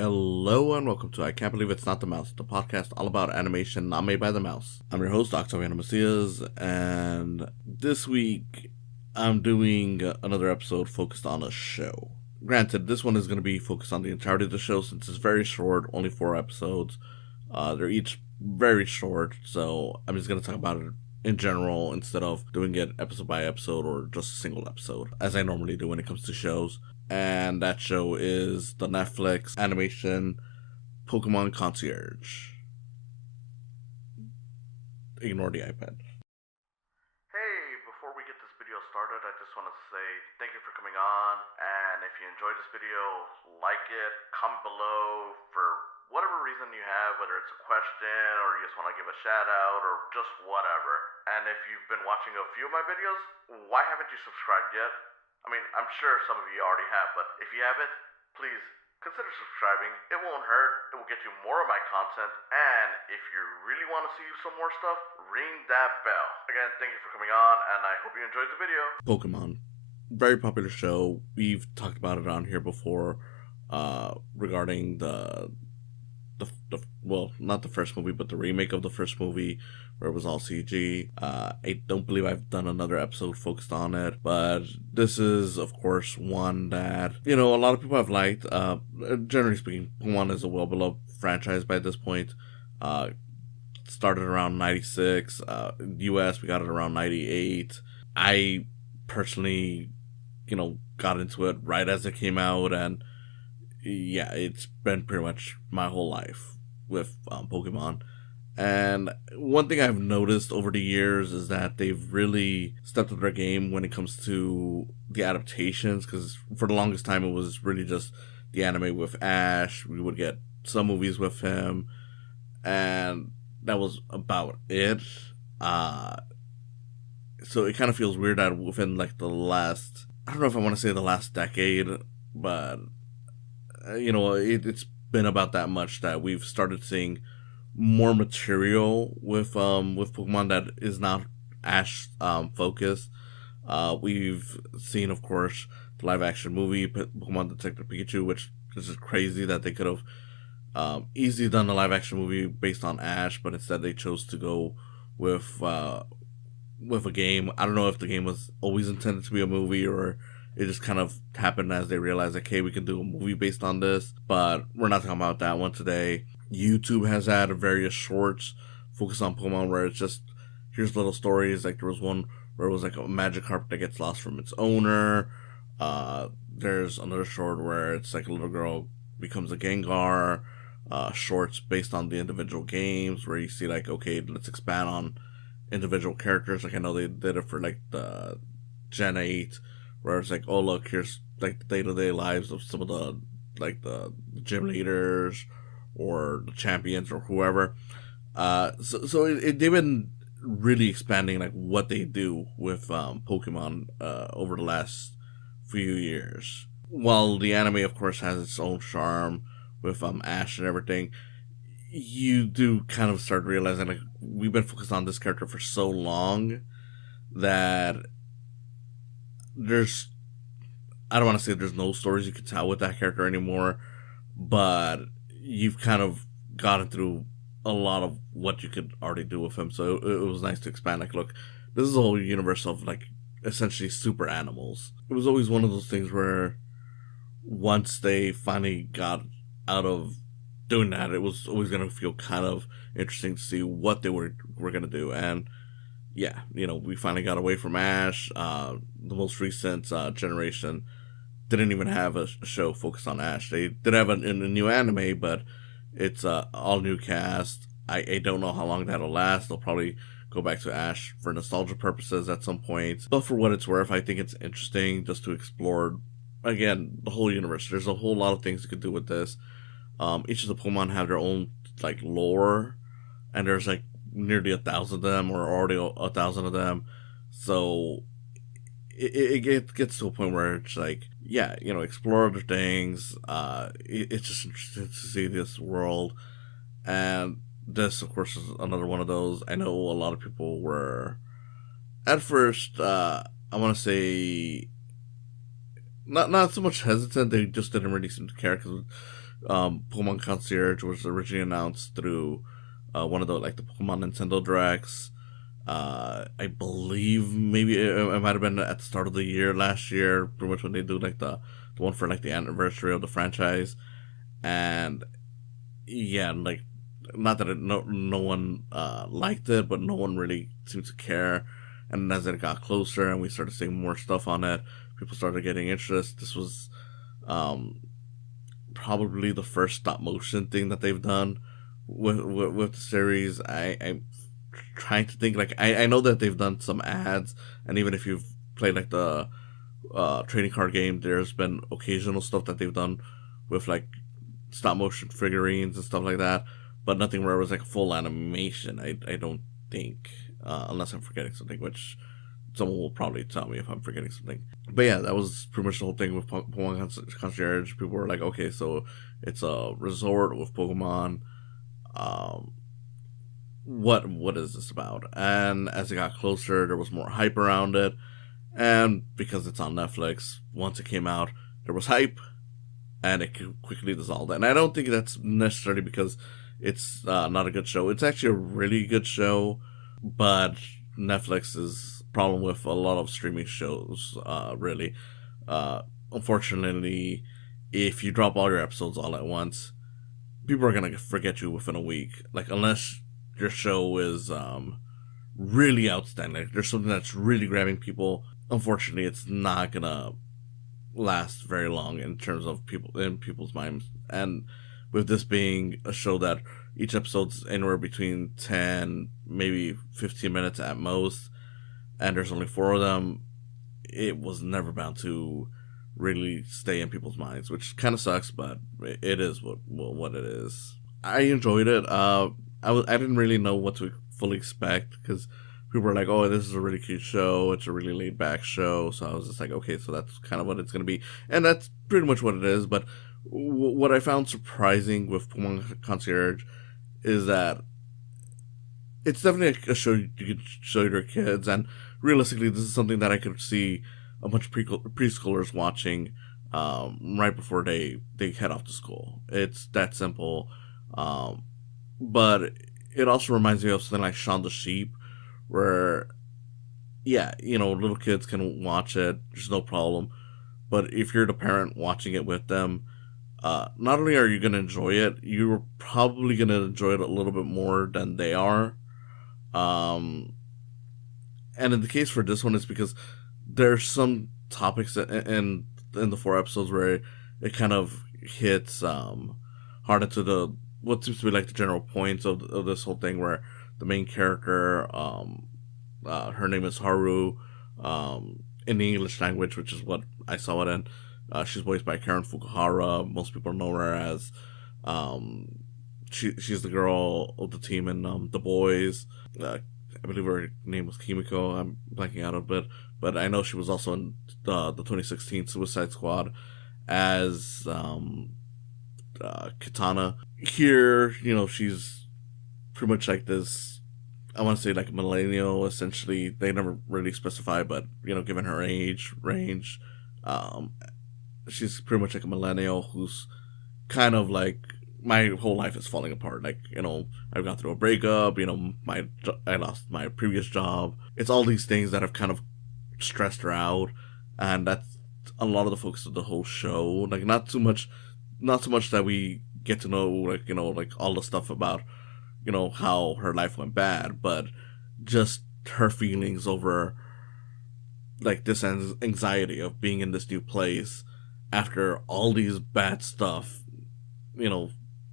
Hello and welcome to I Can't Believe It's Not the Mouse, the podcast all about animation not made by the mouse. I'm your host, Octaviano, and this week I'm doing another episode focused on a show. Granted, this one is going to be focused on the entirety of the show since it's very short, only 4 episodes. They're each very short, so I'm just going to talk about it in general instead of doing it episode by episode or just a single episode, as I normally do when it comes to shows. And that show is the Netflix animation Pokemon Concierge. Ignore the iPad. Hey, before we get this video started, I just want to say thank you for coming on, and if you enjoyed this video, like it, comment below for whatever reason you have, whether it's a question or you just want to give a shout out or just whatever. And if you've been watching a few of my videos, why haven't you subscribed yet? I mean, I'm sure some of you already have, but if you haven't, please consider subscribing. It won't hurt. It will get you more of my content. And if you really want to see some more stuff, ring that bell. Again, thank you for coming on, and I hope you enjoyed the video. Pokemon. Very popular show. We've talked about it on here before regarding the well, not the first movie, but the remake of the first movie where it was all CG. I don't believe I've done another episode focused on it, but this is, of course, one that, a lot of people have liked. Generally speaking, Pokemon is a well-beloved franchise by this point. Started around 96. US, we got it around 98. I personally, got into it right as it came out, and yeah, it's been pretty much my whole life with Pokemon. And one thing I've noticed over the years is that they've really stepped up their game when it comes to the adaptations, because for the longest time it was really just the anime with Ash. We would get some movies with him, and that was about it. So it kind of feels weird that within like the last, I don't know if I want to say the last decade, but it's been about that much that we've started seeing more material with Pokemon that is not Ash focused. We've seen, of course, the live action movie Pokemon Detective Pikachu, which is just crazy that they could have easily done a live action movie based on Ash, but instead they chose to go with a game. I don't know if the game was always intended to be a movie or it just kind of happened as they realized, like, hey, we can do a movie based on this. But we're not talking about that one today. YouTube has had various shorts focused on Pokemon where it's just, here's little stories. Like, there was one where it was like a Magikarp that gets lost from its owner. There's another short where it's like a little girl becomes a Gengar. Shorts based on the individual games where you see, like, okay, let's expand on individual characters. Like, I know they did it for, like, the Gen 8, where it's like, oh, look, here's like the day-to-day lives of some of the gym leaders or the champions or whoever. So they've been really expanding like what they do with Pokemon over the last few years. While the anime, of course, has its own charm with Ash and everything, you do kind of start realizing, like, we've been focused on this character for so long that I don't want to say there's no stories you can tell with that character anymore, but you've kind of gotten through a lot of what you could already do with him. So it was nice to expand. Like, look, this is a whole universe of, like, essentially super animals. It was always one of those things where once they finally got out of doing that, it was always going to feel kind of interesting to see what they were going to do. And yeah, we finally got away from Ash. The most recent generation didn't even have a show focused on Ash. They did have a new anime, but it's all new cast. I don't know how long that'll last. They'll probably go back to Ash for nostalgia purposes at some point. But for what it's worth, I think it's interesting just to explore, again, the whole universe. There's a whole lot of things you could do with this. Each of the Pokemon have their own, like, lore, and there's, like, nearly 1,000 of them, or already 1,000 of them. So it gets to a point where it's like, yeah, explore other things. It's just interesting to see this world, and this, of course, is another one of those. I know a lot of people were at first, I want to say, not so much hesitant. They just didn't really seem to care, because Pokemon Concierge was originally announced through one of the like the Pokemon Nintendo Directs. I believe maybe it might have been at the start of the year last year, pretty much when they do like the one for like the anniversary of the franchise, and yeah, like not that no one liked it, but no one really seemed to care. And as it got closer and we started seeing more stuff on it, people started getting interest. This was um, probably the first stop motion thing that they've done with the series. I'm trying to think. Like I know that they've done some ads, and even if you've played like the trading card game, there's been occasional stuff that they've done with like stop motion figurines and stuff like that, but nothing where it was like full animation. I don't think, unless I'm forgetting something, which someone will probably tell me if I'm forgetting something. But yeah, that was pretty much the whole thing with Pokemon Concierge. People were like, okay, so it's a resort with Pokemon. Um, what is this about? And as it got closer, there was more hype around it. And because it's on Netflix, once it came out, there was hype, and it quickly dissolved. And I don't think that's necessarily because it's not a good show. It's actually a really good show, but Netflix is a problem with a lot of streaming shows. Really, unfortunately, if you drop all your episodes all at once, people are gonna forget you within a week. Like unless your show is really outstanding, like, there's something that's really grabbing people. Unfortunately, it's not gonna last very long in terms of people in people's minds. And with this being a show that each episode's anywhere between 10 maybe 15 minutes at most, and there's only four of them, it was never bound to really stay in people's minds, which kind of sucks, but it is what it is. I enjoyed it. I didn't really know what to fully expect because people were like, "Oh, this is a really cute show. It's a really laid back show." So I was just like, "Okay, so that's kind of what it's gonna be," and that's pretty much what it is. But what I found surprising with Pokemon Concierge is that it's definitely a show you could show your kids, and realistically, this is something that I could see a bunch of preschoolers watching right before they head off to school. It's that simple, but it also reminds me of something like Shaun the Sheep, where yeah, little kids can watch it. There's no problem. But if you're the parent watching it with them, not only are you gonna enjoy it, you're probably gonna enjoy it a little bit more than they are. Um, and in the case for this one, it's because there's some topics in the four episodes where it kind of hits hard into the what seems to be like the general points of this whole thing, where the main character, her name is Haru, in the English language, which is what I saw it in. She's voiced by Karen Fukuhara. Most people know her as she's the girl of the team in The Boys. I believe her name was Kimiko. I'm blanking out a bit, but I know she was also in the 2016 Suicide Squad as Katana. Here, she's pretty much like this. I want to say like a millennial. Essentially, they never really specify, but given her age range, um, she's pretty much like a millennial who's kind of like, my whole life is falling apart. Like, I've gone through a breakup. I lost my previous job. It's all these things that have kind of stressed her out, and that's a lot of the focus of the whole show. Like, not so much that we get to know like all the stuff about how her life went bad, but just her feelings over like this anxiety of being in this new place after all these bad stuff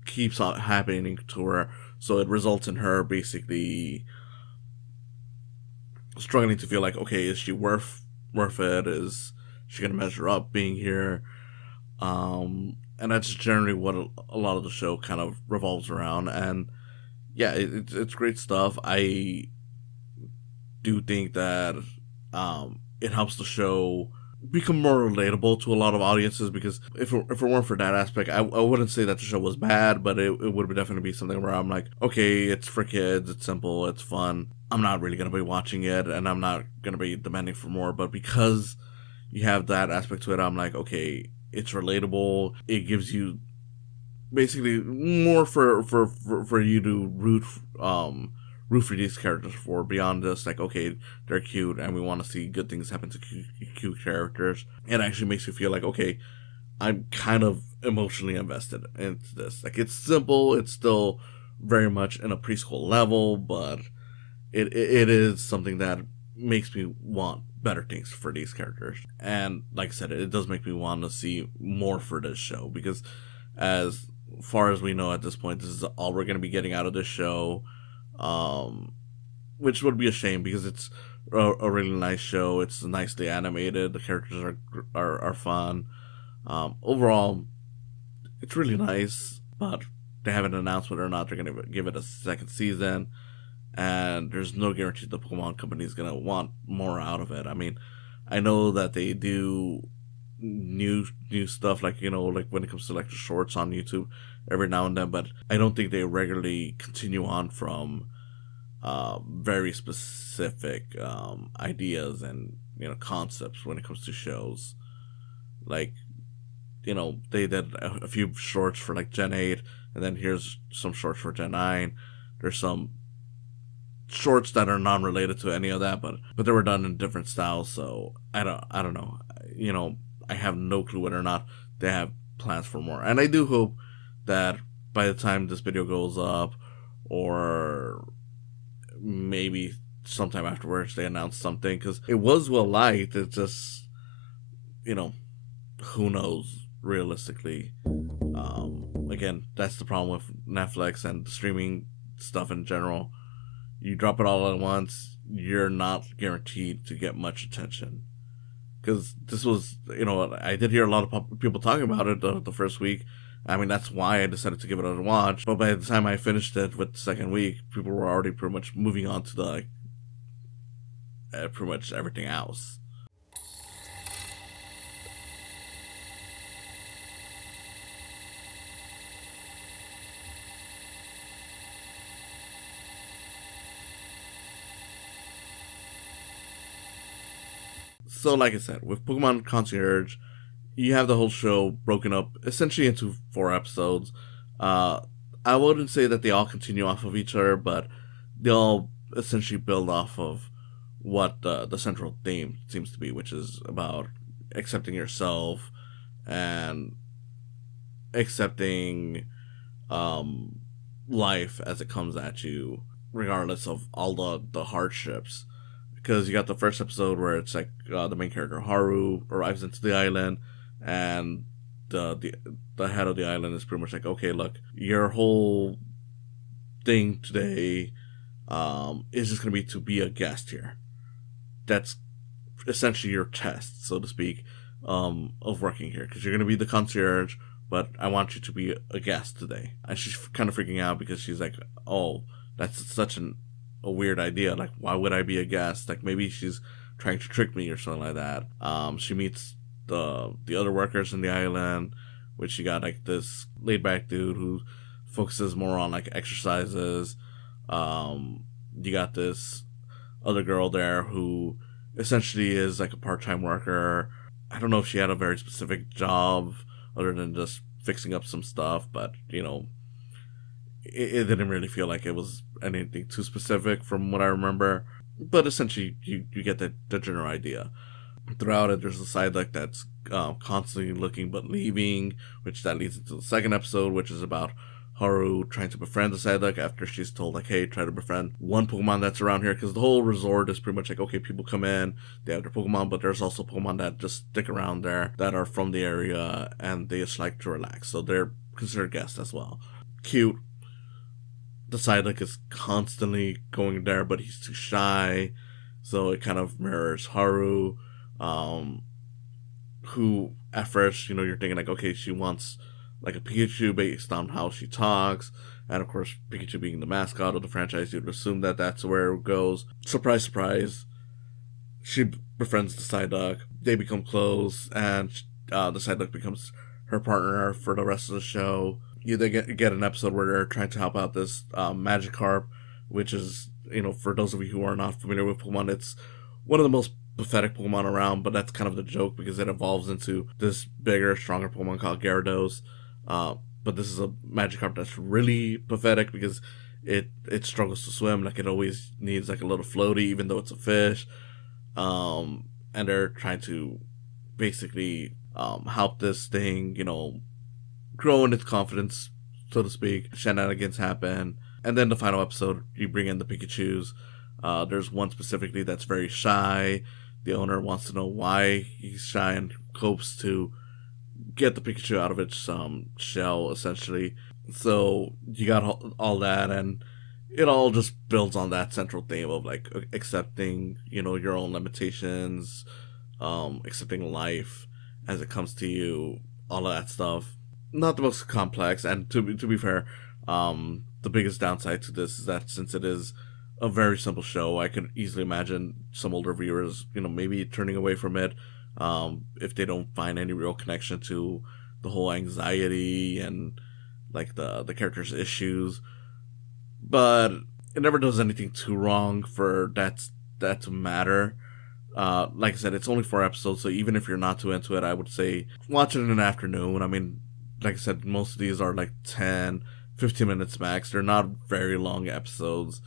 keeps on happening to her. So it results in her basically struggling to feel like, okay, is she worth it? Is she gonna measure up being here? And that's generally what a lot of the show kind of revolves around. And yeah, it's great stuff. I do think that it helps the show become more relatable to a lot of audiences, because if it weren't for that aspect, I wouldn't say that the show was bad, but it would definitely be something where I'm like, okay, it's for kids, it's simple, it's fun. I'm not really going to be watching it, and I'm not going to be demanding for more, but because you have that aspect to it, I'm like, okay, it's relatable, it gives you basically more for you to root for these characters for, beyond just like, okay, they're cute and we want to see good things happen to cute characters. It actually makes you feel like, okay, I'm kind of emotionally invested into this. Like, it's simple, it's still very much in a preschool level, but it is something that makes me want better things for these characters. And like I said, it does make me want to see more for this show, because as far as we know at this point, this is all we're going to be getting out of this show, which would be a shame, because it's a really nice show. It's nicely animated. The characters are fun. Overall, it's really nice, but they haven't announced whether or not they're going to give it a second season, and there's no guarantee the Pokemon Company is going to want more out of it. I mean, I know that they do new stuff, like, like when it comes to like the shorts on YouTube every now and then, but I don't think they regularly continue on from very specific ideas and concepts when it comes to shows. Like, they did a few shorts for like Gen 8, and then here's some shorts for Gen 9. There's some shorts that are non-related to any of that, but they were done in different styles. So I don't know. I have no clue whether or not they have plans for more. And I do hope that by the time this video goes up, or maybe sometime afterwards, they announce something, because it was well liked. It's just, who knows realistically. Again, that's the problem with Netflix and streaming stuff in general. You drop it all at once, you're not guaranteed to get much attention. Because this was, I did hear a lot of people talking about it the first week. I mean, that's why I decided to give it a watch. But by the time I finished it with the second week, people were already pretty much moving on to the pretty much everything else. So, like I said, with Pokemon Concierge, you have the whole show broken up essentially into 4 episodes. I wouldn't say that they all continue off of each other, but they all essentially build off of what the central theme seems to be, which is about accepting yourself and accepting life as it comes at you, regardless of all the hardships. Because you got the first episode where it's like the main character Haru arrives into the island, and the head of the island is pretty much like, okay, look, your whole thing today is just gonna be to be a guest here. That's essentially your test, so to speak, of working here, because you're gonna be the concierge, but I want you to be a guest today. And she's kind of freaking out, because she's like, oh, that's such a weird idea. Like, why would I be a guest? Like, maybe she's trying to trick me or something like that. She meets the other workers in the island, which you got like this laid back dude who focuses more on like exercises. You got this other girl there who essentially is like a part-time worker. I don't know if she had a very specific job other than just fixing up some stuff, but it didn't really feel like it was anything too specific from what I remember. But essentially, you get the general idea. Throughout it, there's a side like that's constantly looking but leaving, which that leads into the second episode, which is about Haru trying to befriend the Psyduck after she's told, like, hey, try to befriend one Pokemon that's around here, because the whole resort is pretty much like, okay, people come in, they have their Pokemon, but there's also Pokemon that just stick around there that are from the area, and they just like to relax, so they're considered guests as well. Cute. The Psyduck is constantly going there, but he's too shy, so it kind of mirrors Haru, who at first, you're thinking like, okay, she wants like a Pikachu based on how she talks, and of course Pikachu being the mascot of the franchise, you'd assume that that's where it goes. Surprise, surprise, she befriends the Psyduck, they become close, and the Psyduck becomes her partner for the rest of the show. You then get an episode where they're trying to help out this Magikarp, which is, for those of you who are not familiar with Pokemon, it's one of the most pathetic Pokemon around, but that's kind of the joke, because it evolves into this bigger, stronger Pokemon called Gyarados. but this is a Magikarp that's really pathetic because it struggles to swim. Like it always needs like a little floaty, even though it's a fish. And they're trying to basically help this thing, grow in its confidence, so to speak. Shenanigans happen, and then the final episode, you bring in the Pikachu's. There's one specifically that's very shy. The owner wants to know why he's shy and hopes to get the Pikachu out of its shell, essentially. So you got all that, and it all just builds on that central theme of like accepting, your own limitations, accepting life as it comes to you, all of that stuff. Not the most complex, and to be fair, the biggest downside to this is that since it is a very simple show, I could easily imagine some older viewers, maybe turning away from it, if they don't find any real connection to the whole anxiety and like the characters' issues. But it never does anything too wrong for that to matter. Like I said, it's only 4 episodes, so even if you're not too into it, I would say watch it in an afternoon. I mean, like I said, most of these are like 10, 15 minutes max. They're not very long episodes,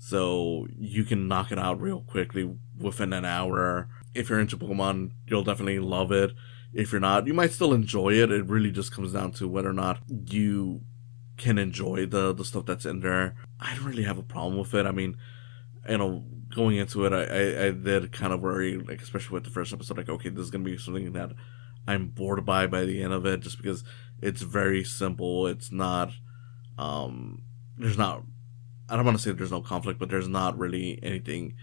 so you can knock it out real quickly within an hour. If you're into Pokemon, you'll definitely love it. If you're not, you might still enjoy it. It really just comes down to whether or not you can enjoy the stuff that's in there. I don't really have a problem with it. I mean, going into it, I did kind of worry, like especially with the first episode, like okay, this is gonna be something that I'm bored by the end of it, just because it's very simple. It's not, there's not. I don't want to say there's no conflict, but there's not really anything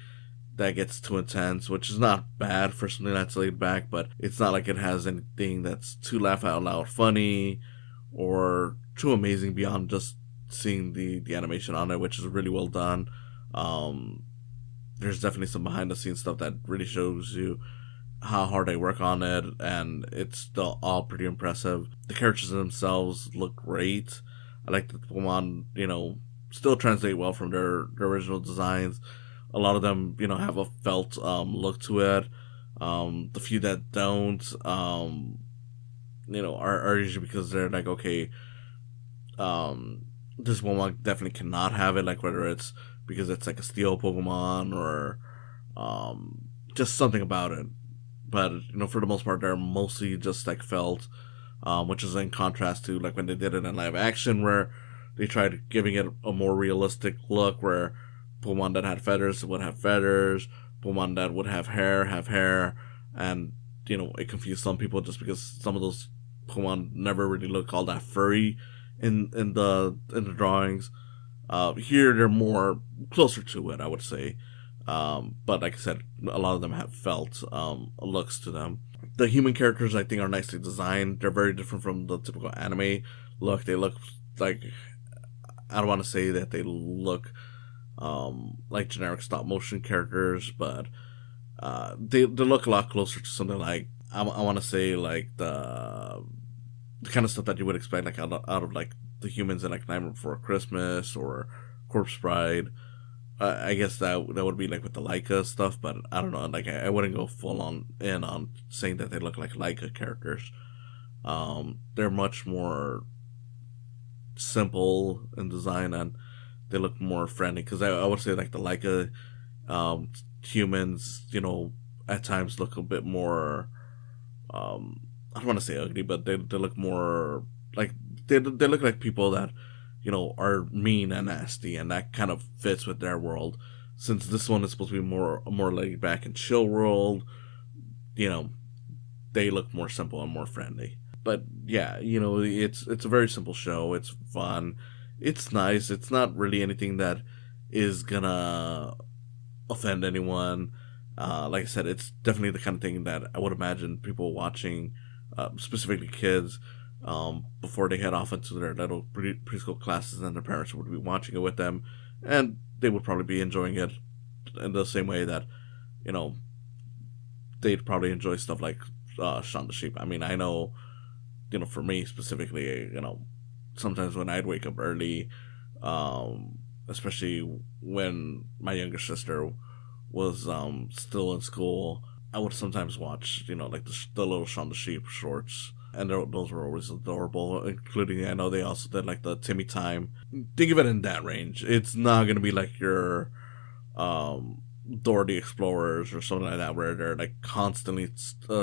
that gets too intense, which is not bad for something that's laid back, but it's not like it has anything that's too laugh out loud funny or too amazing beyond just seeing the animation on it, which is really well done. There's definitely some behind the scenes stuff that really shows you how hard they work on it, and it's still all pretty impressive. The characters themselves look great. I like that the Pokemon, still translate well from their original designs. A lot of them, have a felt look to it. The few that don't, are usually because they're like, okay, this Pokemon definitely cannot have it, like whether it's because it's like a steel Pokemon or just something about it. But, for the most part, they're mostly just like felt, which is in contrast to like when they did it in live action, where they tried giving it a more realistic look, where Pokemon that had feathers would have feathers, Pokemon that would have hair, and it confused some people just because some of those Pokemon never really look all that furry in the drawings. Here they're more closer to it, I would say. But like I said, a lot of them have felt looks to them. The human characters, I think, are nicely designed. They're very different from the typical anime look. They look like, I don't want to say that they look like generic stop motion characters, but they look a lot closer to something like, I want to say like the kind of stuff that you would expect like out of like the humans in like Nightmare Before Christmas or Corpse Bride. I guess that would be like with the Leica stuff, but I don't know. Like I wouldn't go full on in on saying that they look like Leica characters. They're much more simple in design, and they look more friendly. Because I would say like the Leica humans, at times look a bit more. I don't want to say ugly, but they look more like they look like people that are mean and nasty, and that kind of fits with their world. Since this one is supposed to be more laid back and chill world, they look more simple and more friendly. But yeah, it's a very simple show. It's fun. It's nice. It's not really anything that is gonna offend anyone. Like I said, it's definitely the kind of thing that I would imagine people watching, specifically kids, before they head off into their little preschool classes, and their parents would be watching it with them, and they would probably be enjoying it in the same way that, they'd probably enjoy stuff like Shaun the Sheep. I mean, I know, for me specifically, sometimes when I'd wake up early, especially when my younger sister was still in school, I would sometimes watch, like the little Shaun the Sheep shorts and those were always adorable, including, I know they also did like the Timmy Time. Think of it in that range. It's not gonna be like your Dora the Explorers or something like that, where they're like constantly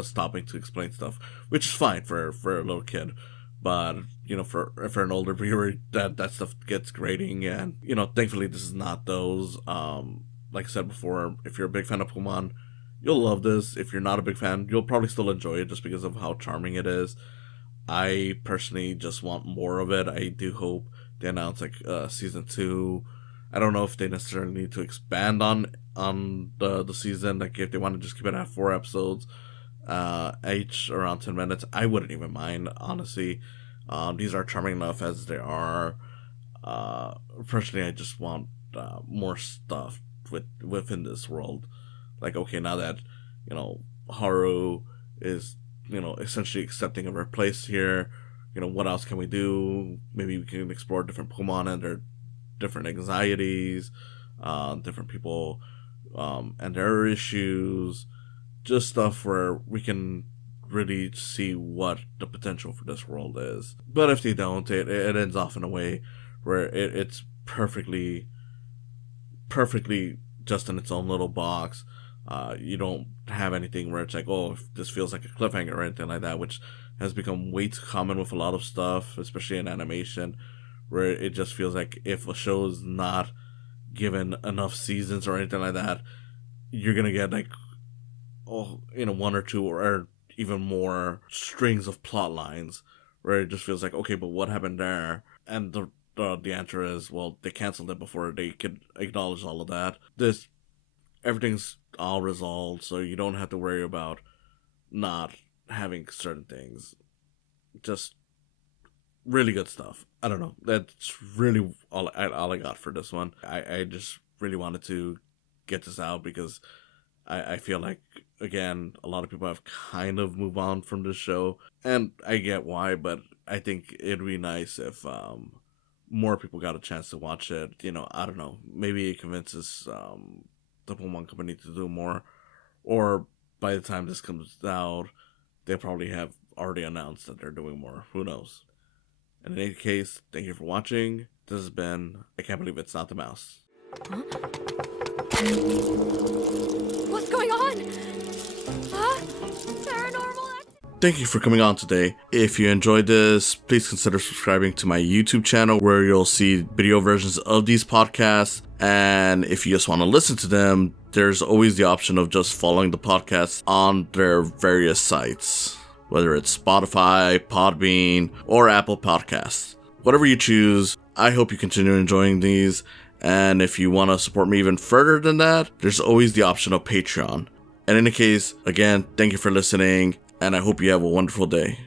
stopping to explain stuff, which is fine for a little kid. But for an older viewer, that stuff gets grating, and thankfully this is not those. Like I said before, if you're a big fan of Pokemon, you'll love this. If you're not a big fan, you'll probably still enjoy it just because of how charming it is. I personally just want more of it. I do hope they announce like season 2. I don't know if they necessarily need to expand on the season. Like if they want to just keep it at 4 episodes, each around 10 minutes, I wouldn't even mind, honestly. These are charming enough as they are. Personally, I just want more stuff within this world. Like, okay, now that Haru is essentially accepting of her place here, what else can we do? Maybe we can explore different Pokemon and their different anxieties, different people and their issues, just stuff where we can really see what the potential for this world is. But if they don't, it ends off in a way where it's perfectly just in its own little box. You don't have anything where it's like, oh, this feels like a cliffhanger or anything like that, which has become way too common with a lot of stuff, especially in animation, where it just feels like if a show is not given enough seasons or anything like that, you're gonna get like, one or two or even more strings of plot lines where it just feels like, okay, but what happened there? And the answer is, well, they canceled it before they could acknowledge all of that. Everything's all resolved, so you don't have to worry about not having certain things. Just really good stuff. I don't know. That's really all I got for this one. I just really wanted to get this out because I feel like, again, a lot of people have kind of moved on from this show, and I get why, but I think it'd be nice if more people got a chance to watch it. I don't know. Maybe it convinces the Pokemon Company to do more, or by the time this comes out, they probably have already announced that they're doing more. Who knows? And in any case, thank you for watching. This has been I Can't Believe It's Not the Mouse. Huh? What's going on? Huh? Paranormal activity? Thank you for coming on today. If you enjoyed this, please consider subscribing to my YouTube channel where you'll see video versions of these podcasts. And if you just want to listen to them, there's always the option of just following the podcast on their various sites, whether it's Spotify, Podbean, or Apple Podcasts. Whatever you choose, I hope you continue enjoying these. And if you want to support me even further than that, there's always the option of Patreon. And in any case, again, thank you for listening, and I hope you have a wonderful day.